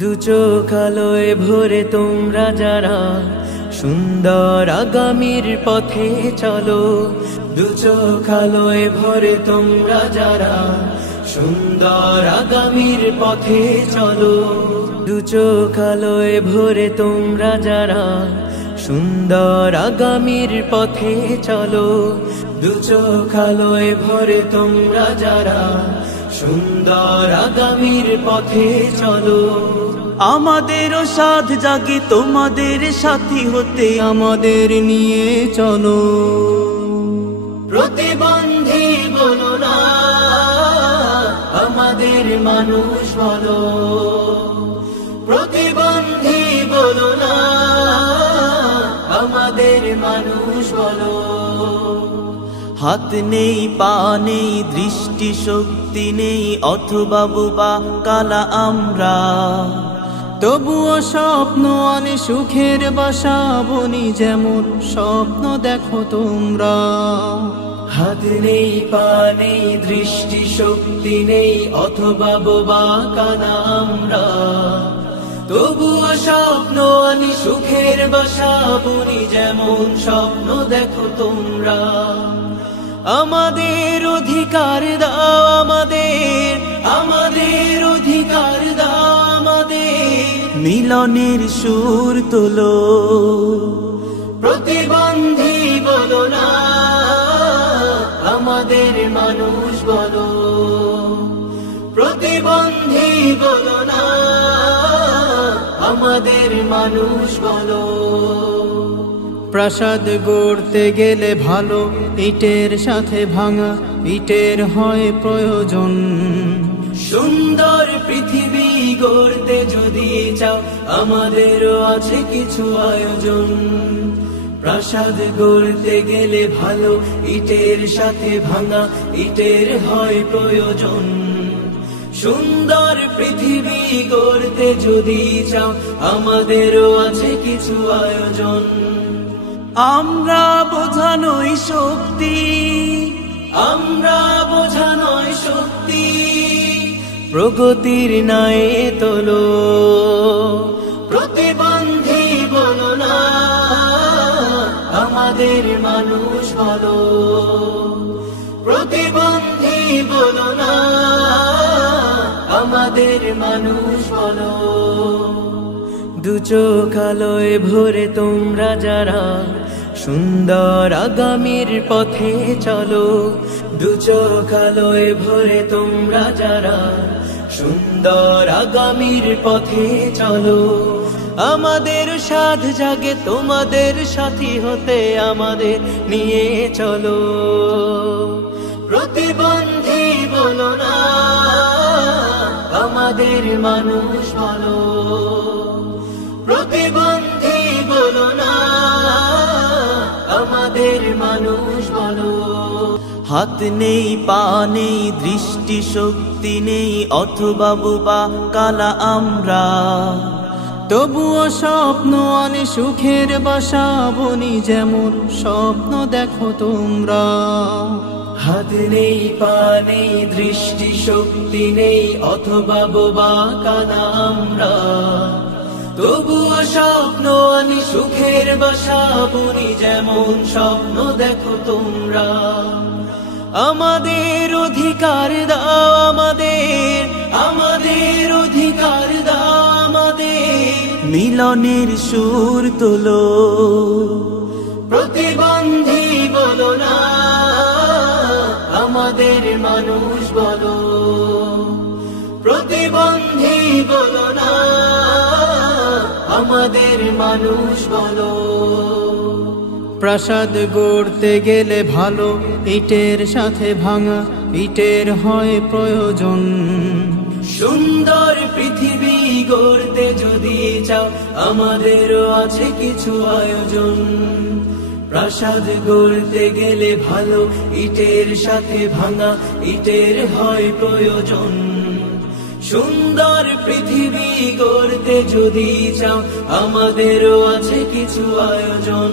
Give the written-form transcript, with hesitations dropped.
দু চোখ আলোয় ভরে তোমরা যারা সুন্দর আগামীর পথে চলো। দু চোখ আলোয় ভরে তোমরা যারা সুন্দর আগামীর পথে চলো। দু চোখ আলোয় ভরে তোমরা যারা সুন্দর আগামীর পথে চলো। দু চোখ আলোয় ভরে তোমরা যারা সুন্দর আগামীর পথে চলো। আমাদেরও সাধ জাগে তোমাদের সাথী হতে, আমাদের নিয়ে চলো। প্রতিবন্ধী বলো না, আমাদের মানুষ বলো। প্রতিবন্ধী বলো না, আমাদের মানুষ বলো। হাত নেই, পা নেই, দৃষ্টি শক্তি নেই, অথবা বোবা কালা আমরা, তবুও স্বপ্ন আনে সুখের বাসা বনি, যেমন স্বপ্ন দেখো তোমরা। হাত নেই, পা নেই, দৃষ্টি শক্তি নেই, অথবা বোবা কানা আমরা, তবুও স্বপ্ন আনি সুখের বাসা বনি, যেমন স্বপ্ন দেখো তোমরা। আমাদের অধিকার দাও, আমাদের অধিকার দাও, আমাদের মিলনের সুর তোলো। প্রতিবন্ধী বলো না, আমাদের মানুষ বলো। প্রতিবন্ধী বলো না, আমাদের মানুষ বলো। প্রাসাদ গড়তে গেলে ভালো ইটের সাথে ভাঙা ইটের হয় প্রয়োজন। সুন্দর পৃথিবী গড়তে যদি চাও, আমাদেরও আছে কিছু আয়োজন। প্রাসাদ গড়তে গেলে ভালো ইটের সাথে ভাঙা ইটের হয় প্রয়োজন। সুন্দর পৃথিবী গড়তে যদি চাও, আমাদেরও আছে কিছু আয়োজন। আমরা বোঝানোই শক্তি, আমরা বোঝানোই শক্তি, প্রগতির নায়ে তোলো। প্রতিবন্ধী বলো না, আমাদের মানুষ বলো। প্রতিবন্ধী বলো না, আমাদের মানুষ বলো। দু চোখ আলোয় ভরে তোমরা যারা সুন্দর আগামীর পথে চলো। দু চোখ আলোয় ভরে তোমরা যারা সুন্দর আগামীর পথে চলো। আমাদের সাধ জাগে তোমাদের সাথী হতে, আমাদের নিয়ে চলো। প্রতিবন্ধী বলো না, আমাদের মানুষ বলো। প্রতিবন্ধী বলো না, আমাদের মানুষ বলো। হাত নেই, পা নেই, দৃষ্টি শক্তি নেই, অথবা বোবা কালা আমরা, তবুও স্বপ্ন আনে সুখের বাসা বনি, যেমন স্বপ্ন দেখো তোমরা। হাত নেই, পা নেই, দৃষ্টি শক্তি নেই, অথবা বোবা কানা আমরা, তবুও স্বপ্ন আনি সুখের বাসা বনি, যেমন স্বপ্ন দেখো তোমরা। আমাদের অধিকার দাও, আমাদের অধিকার দাও, আমাদের মিলনের সুর তোলো। প্রতিবন্ধী বলো না, আমাদের মানুষ বলো। প্রতিবন্ধী বলো না, আমাদের মানুষ বলো। প্রাসাদ গড়তে গেলে ভালো ইটের সাথে ভাঙা ইটের হয় প্রয়োজন। সুন্দর পৃথিবী গড়তে যদি চাও, আমাদেরও আছে কিছু আয়োজন। প্রাসাদ গড়তে গেলে ভালো ইটের সাথে ভাঙা ইটের হয় প্রয়োজন। সুন্দর পৃথিবী গড়তে যদি চাও, আমাদেরও আছে কিছু আয়োজন।